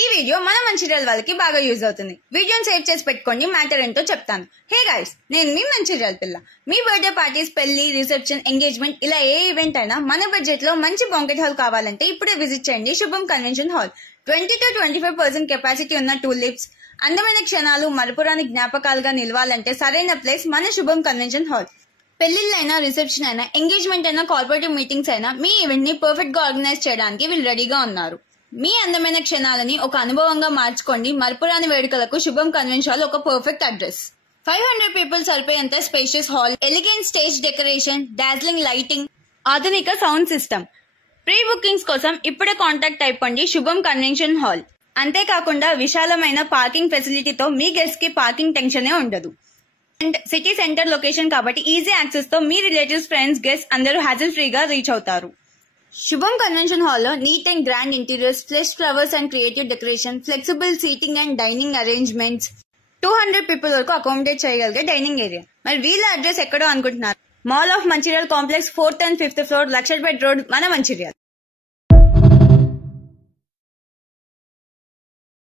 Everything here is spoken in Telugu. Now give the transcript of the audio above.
ఈ వీడియో మన మంచిర్యాల వాళ్ళకి బాగా యూజ్ అవుతుంది. వీడియోని సేవ్ చేసి పెట్టుకోండి, మ్యాటర్ ఏంటో చెప్తాను. హే గైస్, నేను మీ మంచిర్యాల పిల్ల. మీ బర్త్డే పార్టీస్, పెళ్లి, రిసెప్షన్, ఎంగేజ్మెంట్ ఇలా ఏ ఈవెంట్ అయినా మన బడ్జెట్ లో మంచి బాంకెట్ హాల్ కావాలంటే ఇప్పుడే విజిట్ చేయండి శుభం కన్వెన్షన్ హాల్. 20 to 25% కెపాసిటీ ఉన్న టూలిప్స్, అందమైన క్షణాలు మరపురాని జ్ఞాపకాలుగా నిలవాలంటే సరైన ప్లేస్ మన శుభం కన్వెన్షన్ హాల్. పెళ్లిళ్ళైనా, రిసెప్షన్ అయినా, ఎంగేజ్మెంట్ అయినా, కార్పొరేటివ్ మీటింగ్స్ అయినా మీ ఈవెంట్ ని పర్ఫెక్ట్ గా ఆర్గనైజ్ చేయడానికి వీళ్ళు రెడీగా ఉన్నారు. మీ అందమైన క్షణాలని ఒక అనుభవంగా మార్చుకోండి. మరపురాని వేడుకలకు శుభం కన్వెన్షన్ హాల్ ఒక పర్ఫెక్ట్ అడ్రస్. 500 పీపుల్ సరిపోయేంత spacious hall, elegant stage decoration, dazzling lighting, ఆధునిక సౌండ్ సిస్టమ్. ప్రీ బుకింగ్స్ కోసం ఇప్పుడే కాంటాక్ట్ అయిపోండి శుభం కన్వెన్షన్ హాల్. అంతేకాకుండా విశాలమైన పార్కింగ్ ఫెసిలిటీతో మీ గెస్ట్ కి పార్కింగ్ టెన్షనే ఉండదు. అండ్ సిటీ సెంటర్ లొకేషన్ కాబట్టి ఈజీ యాక్సెస్ తో మీ రిలేటివ్స్, ఫ్రెండ్స్, గెస్ట్ అందరూ హ్యాజిల్ ఫ్రీగా రీచ్ అవుతారు. శుభం కన్వెన్షన్ హాల్ లో neat and grand interiors, fresh flowers and creative decoration, flexible seating and dining arrangements, 200 people వరకు అకామిడేట్ చేయగలిగే డైనింగ్ ఏరియా. మరి వీళ్ళ అడ్రస్ ఎక్కడో అనుకుంటున్నారు? Mall of Mancherial complex 4th and 5th floor, Lakshapet road, మన మంచిర్యాల.